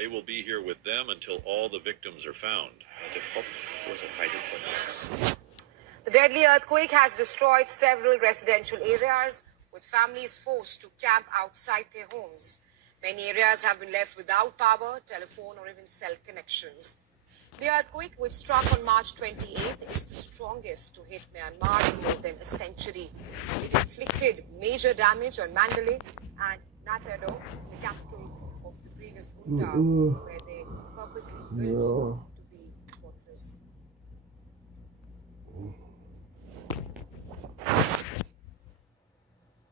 they will be here with them until all the victims are found. The deadly earthquake has destroyed several residential areas, with families forced to camp outside their homes. Many areas have been left without power, telephone, or even cell connections. The earthquake, which struck on March 28th, is the strongest to hit Myanmar in more than a century. It inflicted major damage on Mandalay and Naypyidaw, the capital of the previous junta, where they purposely built to be a fortress.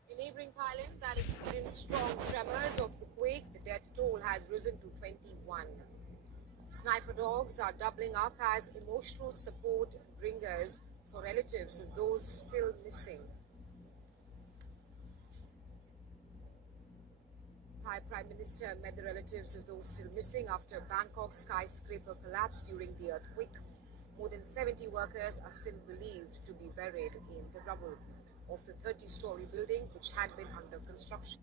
In neighboring Thailand, that experienced strong tremors of the quake, the death toll has risen to 21. Sniffer dogs are doubling up as emotional support bringers for relatives of those still missing. Thai Prime Minister met the relatives of those still missing after Bangkok's skyscraper collapsed during the earthquake. More than 70 workers are still believed to be buried in the rubble of the 30-story building, which had been under construction.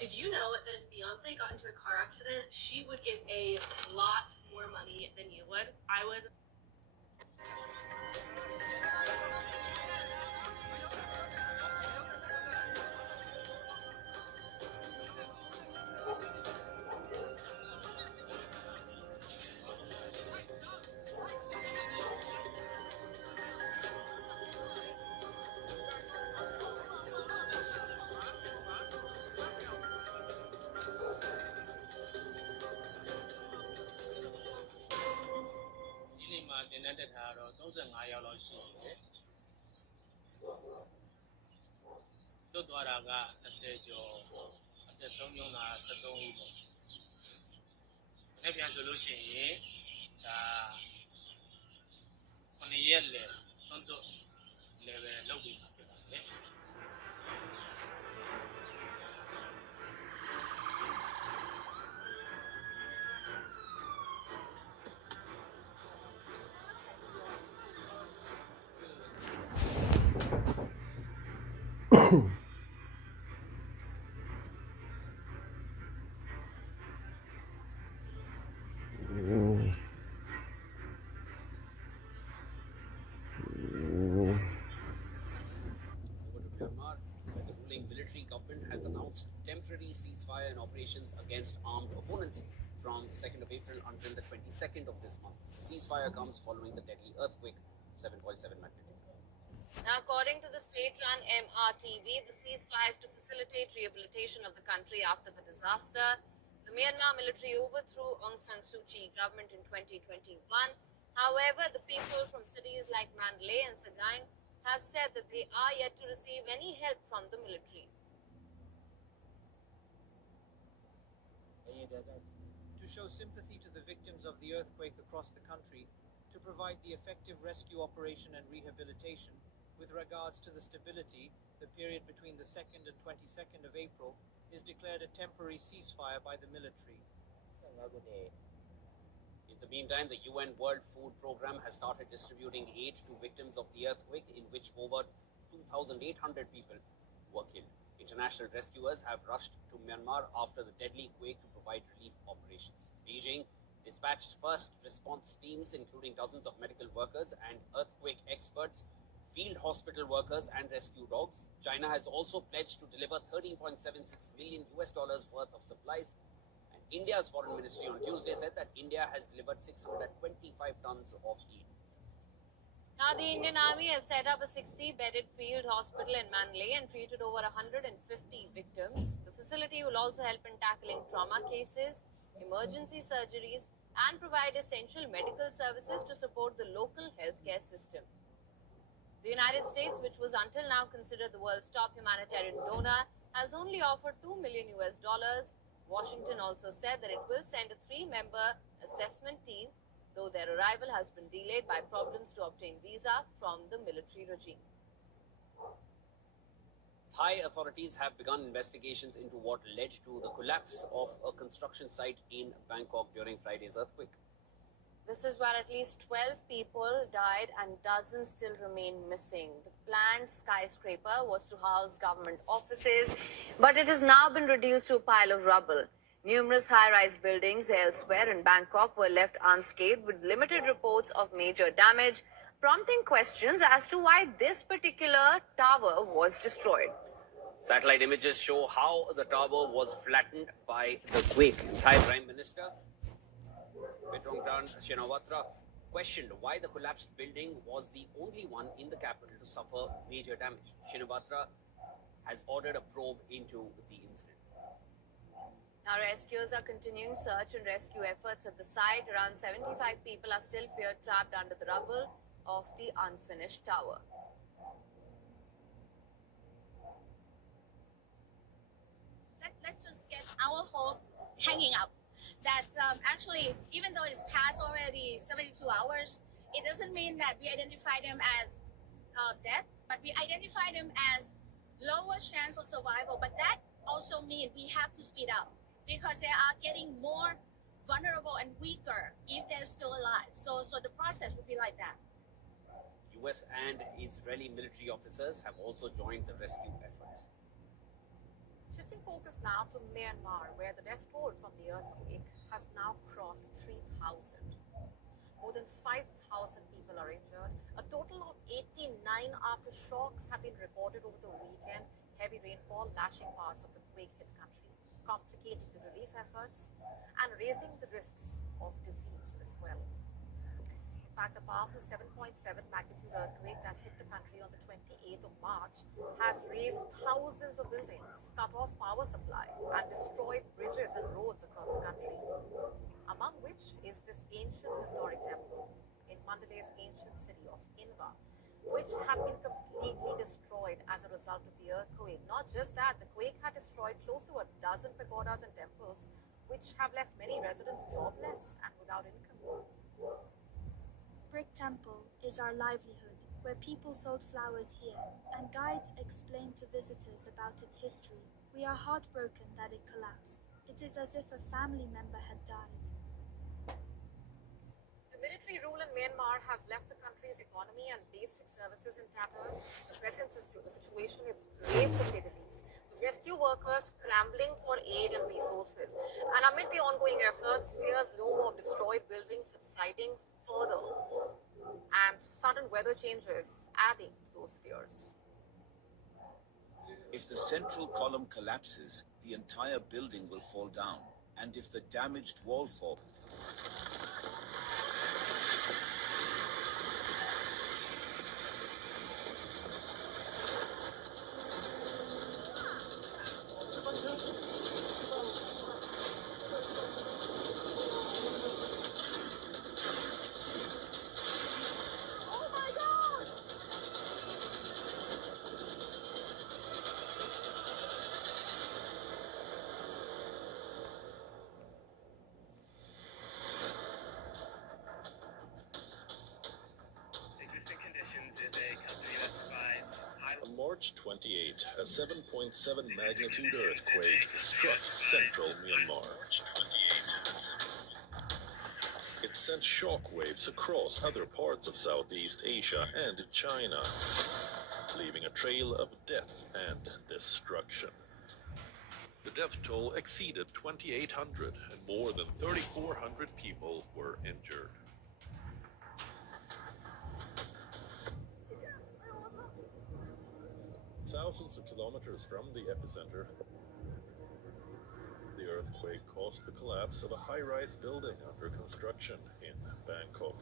Did you know that if Beyonce got into a car accident, she would get a lot more money than you would? I was... လွတ်သွားတာက20ကျော်အသက်ဆုံးရှုံးတာ73ဦးပေါ့။နေ့ပြန်ဆိုလို့ရှိရင်ဒါ9ရက်လေဆွမ်းတော့ level လောက်ပြီးဖြစ်ပါတယ်။ Myanmar, where the ruling military government has announced temporary ceasefire and operations against armed opponents from the 2nd of April until the 22nd of this month. The ceasefire comes following the deadly earthquake of 7.7 magnitude. Now, according to the state-run MRTV, the ceasefire is to facilitate rehabilitation of the country after the disaster. The Myanmar military overthrew Aung San Suu Kyi government in 2021. However, the people from cities like Mandalay and Sagaing have said that they are yet to receive any help from the military. To show sympathy to the victims of the earthquake across the country, to provide the effective rescue operation and rehabilitation, with regards to the stability, the period between the 2nd and 22nd of April is declared a temporary ceasefire by the military. In the meantime, the UN World Food Programme has started distributing aid to victims of the earthquake, in which over 2,800 people were killed. International rescuers have rushed to Myanmar after the deadly quake to provide relief operations. Beijing dispatched first response teams, including dozens of medical workers and earthquake experts, field hospital workers, and rescue dogs. China has also pledged to deliver $13.76 million worth of supplies. And India's foreign ministry on Tuesday said that India has delivered 625 tons of aid. Now, the Indian Army has set up a 60-bedded field hospital in Mandalay and treated over 150 victims. The facility will also help in tackling trauma cases, emergency surgeries, and provide essential medical services to support the local healthcare system. The United States, which was until now considered the world's top humanitarian donor, has only offered $2 million. Washington also said that it will send a 3-member assessment team, though their arrival has been delayed by problems to obtain visa from the military regime. Thai authorities have begun investigations into what led to the collapse of a construction site in Bangkok during Friday's earthquake. This is where at least 12 people died and dozens still remain missing. The planned skyscraper was to house government offices, but it has now been reduced to a pile of rubble. Numerous high-rise buildings elsewhere in Bangkok were left unscathed, with limited reports of major damage, prompting questions as to why this particular tower was destroyed. Satellite images show how the tower was flattened by the quake. Thai Prime Minister Paetongtarn Shinawatra questioned why the collapsed building was the only one in the capital to suffer major damage. Shinawatra has ordered a probe into the incident. Now, rescuers are continuing search and rescue efforts at the site. Around 75 people are still feared trapped under the rubble of the unfinished tower. Let's just get our hope hanging up. That actually, even though it's past already 72 hours, it doesn't mean that we identify them as dead, but we identify them as lower chance of survival. But that also means we have to speed up because they are getting more vulnerable and weaker if they're still alive. So the process would be like that. US and Israeli military officers have also joined the rescue efforts. Shifting focus now to Myanmar, where the death toll from the earthquake has now crossed 3,000. More than 5,000 people are injured. A total of 89 aftershocks have been recorded over the weekend. Heavy rainfall lashing parts of the quake-hit country, complicating the relief efforts and raising the risks of disease as well. In fact, the powerful 7.7 magnitude earthquake that hit the country on the 28th of March has razed thousands of buildings, cut off power supply, and destroyed bridges and roads across the country, among which is this ancient historic temple in Mandalay's ancient city of Inva. which has been completely destroyed as a result of the earthquake. Not just that, the quake had destroyed close to a dozen pagodas and temples, which have left many residents jobless and without income. Brick Temple is our livelihood, where people sold flowers here, and guides explained to visitors about its history. We are heartbroken that it collapsed. It is as if a family member had died. The military rule in Myanmar has left the country's economy and basic services in tatters. The present situation is grave, to say the least, with rescue workers scrambling for aid and resources. And amid the ongoing efforts, fears loom of destroyed buildings subsiding further, and sudden weather changes adding to those fears. If the central column collapses, the entire building will fall down, and if the damaged wall falls, On March 28, a 7.7 magnitude earthquake struck central Myanmar. It sent shockwaves across other parts of Southeast Asia and China, leaving a trail of death and destruction. The death toll exceeded 2,800 and more than 3,400 people were injured. Thousands of kilometers from the epicenter, the earthquake caused the collapse of a high-rise building under construction in Bangkok.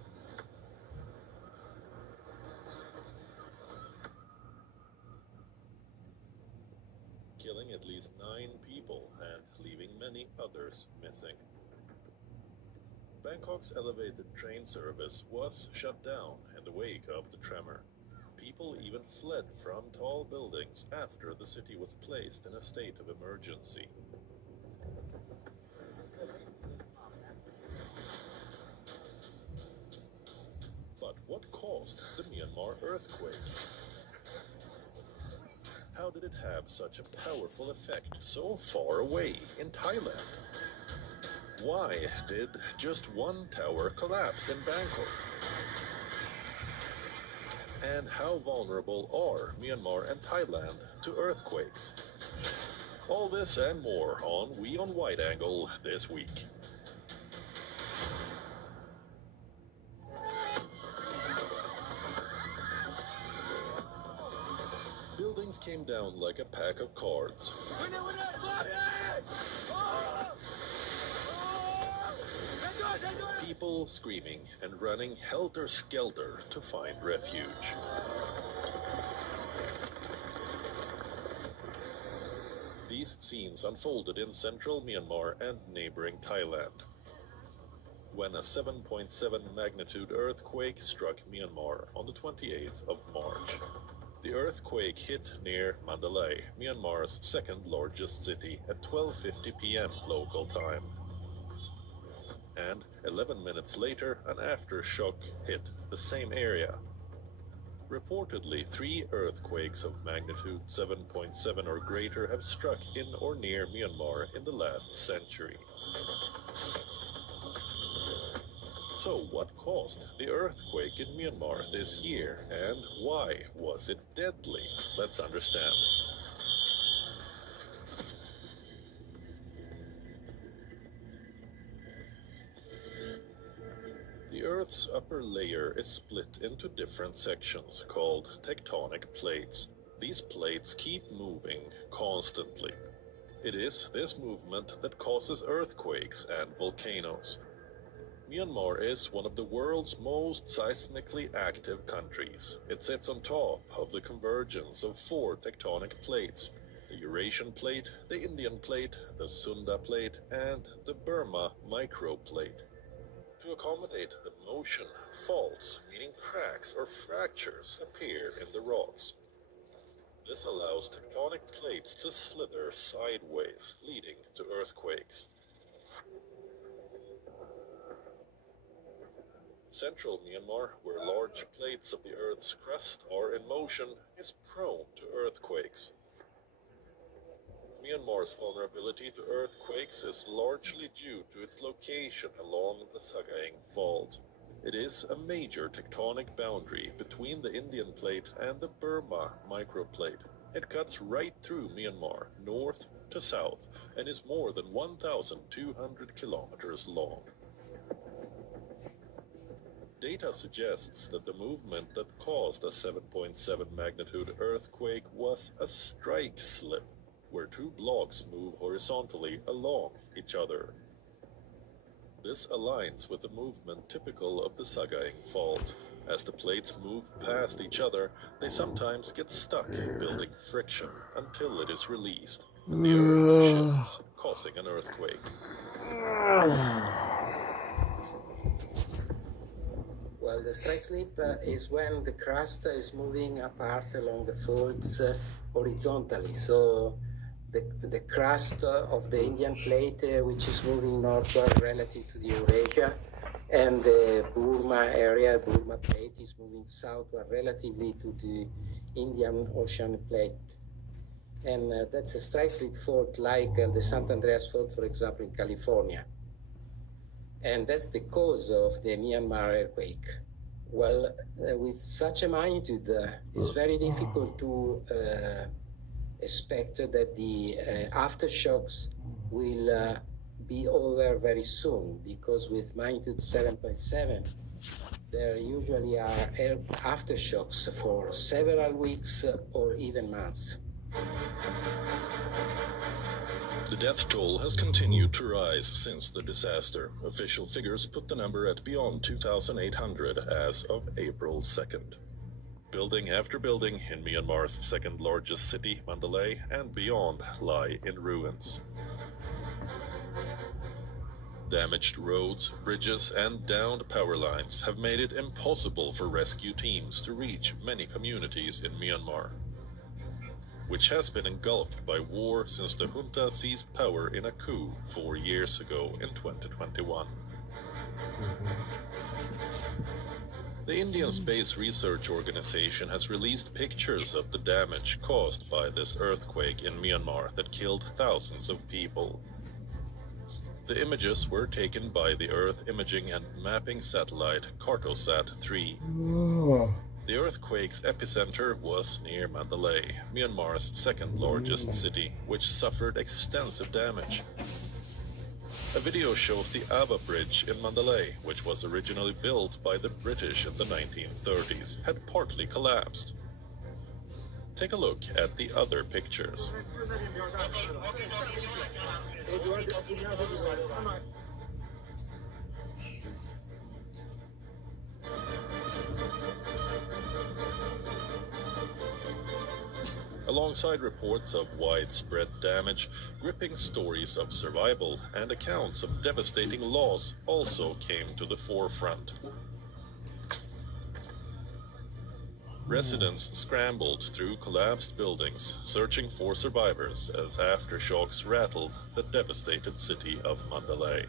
Killing at least 9 people and leaving many others missing. Bangkok's elevated train service was shut down in the wake of the tremor. People even fled from tall buildings after the city was placed in a state of emergency. But what caused the Myanmar earthquake? How did it have such a powerful effect so far away in Thailand? Why did just one tower collapse in Bangkok? And how vulnerable are Myanmar and Thailand to earthquakes? All this and more on We on Wide Angle this week. Buildings came down like a pack of cards. People screaming and running helter-skelter to find refuge. These scenes unfolded in central Myanmar and neighboring Thailand, when a 7.7 magnitude earthquake struck Myanmar on the 28th of March. The earthquake hit near Mandalay, Myanmar's second largest city, at 12:50 p.m. local time. And 11 minutes later, an aftershock hit the same area. Reportedly, 3 earthquakes of magnitude 7.7 or greater have struck in or near Myanmar in the last century. So what caused the earthquake in Myanmar this year, and why was it deadly? Let's understand. The Earth's upper layer is split into different sections called tectonic plates. These plates keep moving constantly. It is this movement that causes earthquakes and volcanoes. Myanmar is one of the world's most seismically active countries. It sits on top of the convergence of 4 tectonic plates: the Eurasian plate, the Indian plate, the Sunda plate, and the Burma microplate. To To accommodate the motion, faults, meaning cracks or fractures, appear in the rocks. This allows tectonic plates to slither sideways, leading to earthquakes. Central Myanmar, where large plates of the Earth's crust are in motion, is prone to earthquakes. Myanmar's vulnerability to earthquakes is largely due to its location along the Sagaing Fault. It is a major tectonic boundary between the Indian plate and the Burma microplate. It cuts right through Myanmar, north to south, and is more than 1,200 kilometers long. Data suggests that the movement that caused a 7.7 magnitude earthquake was a strike slip, where two blocks move horizontally along each other. This aligns with the movement typical of the Sagaing Fault. As the plates move past each other, they sometimes get stuck, building friction until it is released, and the Earth shifts, causing an earthquake. Well, the strike slip is when the crust is moving apart along the faults horizontally. So the crust of the Indian plate, which is moving northward relative to the Eurasia, and the Burma area, Burma plate, is moving southward relatively to the Indian Ocean plate. And that's a strike slip fault like the Sant Andreas Fault, for example, in California. And that's the cause of the Myanmar earthquake. Well, with such a magnitude, it's very difficult to expect that the aftershocks will be over very soon, because with magnitude 7.7, there usually are aftershocks for several weeks or even months. The death toll has continued to rise since the disaster. Official figures put the number at beyond 2,800 as of April 2nd. Building after building in Myanmar's second largest city, Mandalay, and beyond lie in ruins. Damaged roads, bridges, and downed power lines have made it impossible for rescue teams to reach many communities in Myanmar, which has been engulfed by war since the junta seized power in a coup 4 years ago in 2021. The Indian Space Research Organization has released pictures of the damage caused by this earthquake in Myanmar that killed thousands of people. The images were taken by the Earth Imaging and Mapping Satellite Cartosat-3. The earthquake's epicenter was near Mandalay, Myanmar's second largest city, which suffered extensive damage. A video shows the Ava Bridge in Mandalay, which was originally built by the British in the 1930s, had partly collapsed. Take a look at the other pictures. Alongside reports of widespread damage, gripping stories of survival and accounts of devastating loss also came to the forefront. Residents scrambled through collapsed buildings, searching for survivors as aftershocks rattled the devastated city of Mandalay.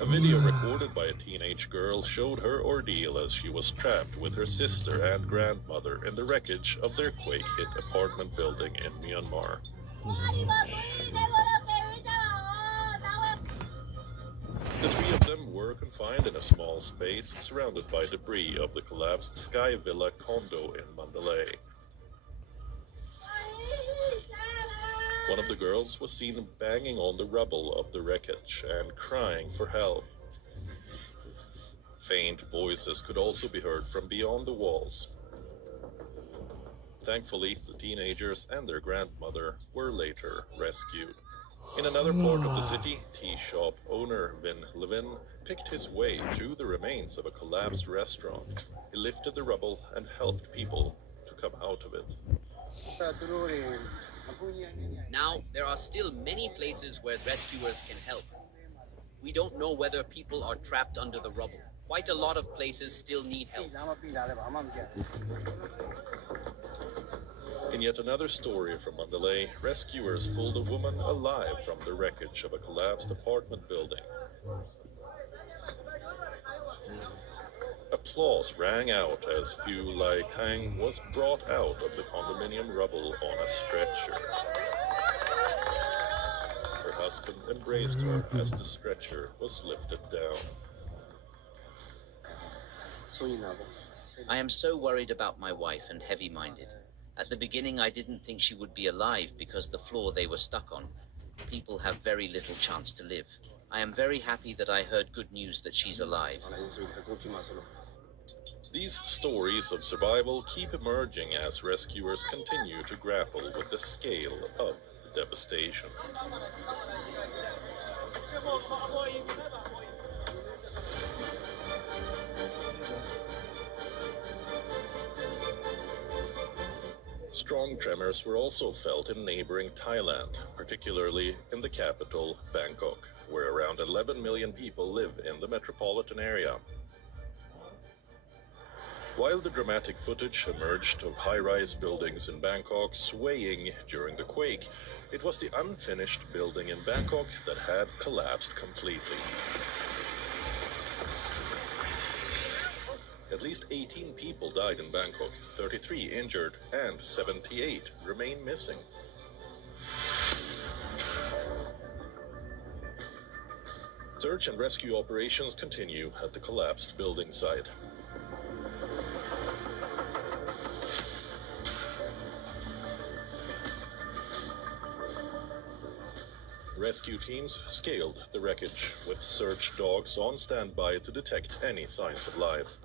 A video recorded by a teenage girl showed her ordeal as she was trapped with her sister and grandmother in the wreckage of their quake-hit apartment building in Myanmar. The three of them were confined in a small space surrounded by debris of the collapsed Sky Villa condo in Mandalay. One of the girls was seen banging on the rubble of the wreckage and crying for help. Faint voices could also be heard from beyond the walls. Thankfully, the teenagers and their grandmother were later rescued. In another part of the city, tea shop owner Vin Levin picked his way through the remains of a collapsed restaurant. He lifted the rubble and helped people to come out of it. Now, there are still many places where rescuers can help. We don't know whether people are trapped under the rubble. Quite a lot of places still need help. In yet another story from Mandalay, rescuers pulled a woman alive from the wreckage of a collapsed apartment building. Applause rang out as Fu Lai Tang was brought out of the condominium rubble on a stretcher. Her husband embraced her as the stretcher was lifted down. I am so worried about my wife and heavy-minded. At the beginning, I didn't think she would be alive because the floor they were stuck on. People have very little chance to live. I am very happy that I heard good news that she's alive. These stories of survival keep emerging as rescuers continue to grapple with the scale of the devastation. Strong tremors were also felt in neighboring Thailand, particularly in the capital, Bangkok, where around 11 million people live in the metropolitan area. While the dramatic footage emerged of high-rise buildings in Bangkok swaying during the quake, it was the unfinished building in Bangkok that had collapsed completely. At least 18 people died in Bangkok, 33 injured, and 78 remain missing. Search and rescue operations continue at the collapsed building site. Rescue teams scaled the wreckage with search dogs on standby to detect any signs of life.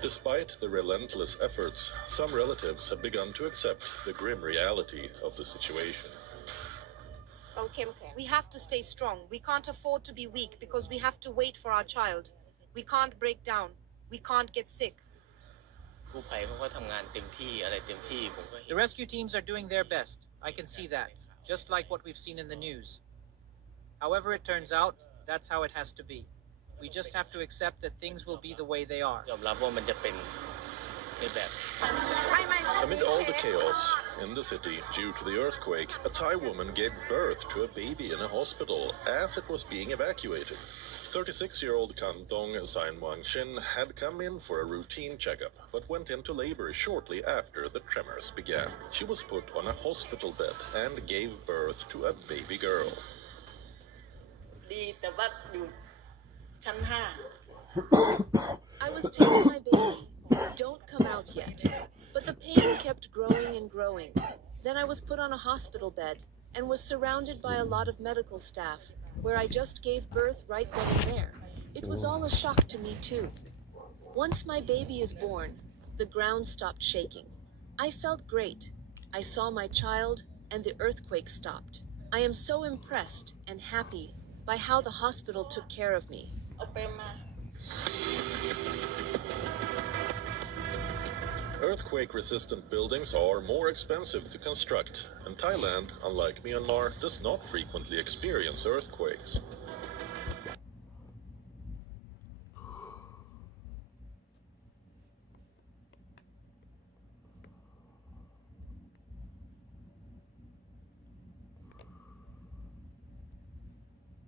Despite the relentless efforts, some relatives have begun to accept the grim reality of the situation. We have to stay strong. We can't afford to be weak because we have to wait for our child. We can't break down. We can't get sick. The rescue teams are doing their best. I can see that, just like what we've seen in the news. However it turns out, that's how it has to be. We just have to accept that things will be the way they are. Amid all the chaos in the city due to the earthquake, a Thai woman gave birth to a baby in a hospital as it was being evacuated. 36-year-old Kantong Sainwangshin had come in for a routine checkup, but went into labor shortly after the tremors began. She was put on a hospital bed and gave birth to a baby girl. I was telling my baby, don't come out yet. But the pain kept growing and growing. Then I was put on a hospital bed and was surrounded by a lot of medical staff, where I just gave birth right then and there. It was all a shock to me too. Once my baby is born, the ground stopped shaking. I felt great. I saw my child and the earthquake stopped. I am so impressed and happy by how the hospital took care of me. Earthquake-resistant buildings are more expensive to construct, and Thailand, unlike Myanmar, does not frequently experience earthquakes.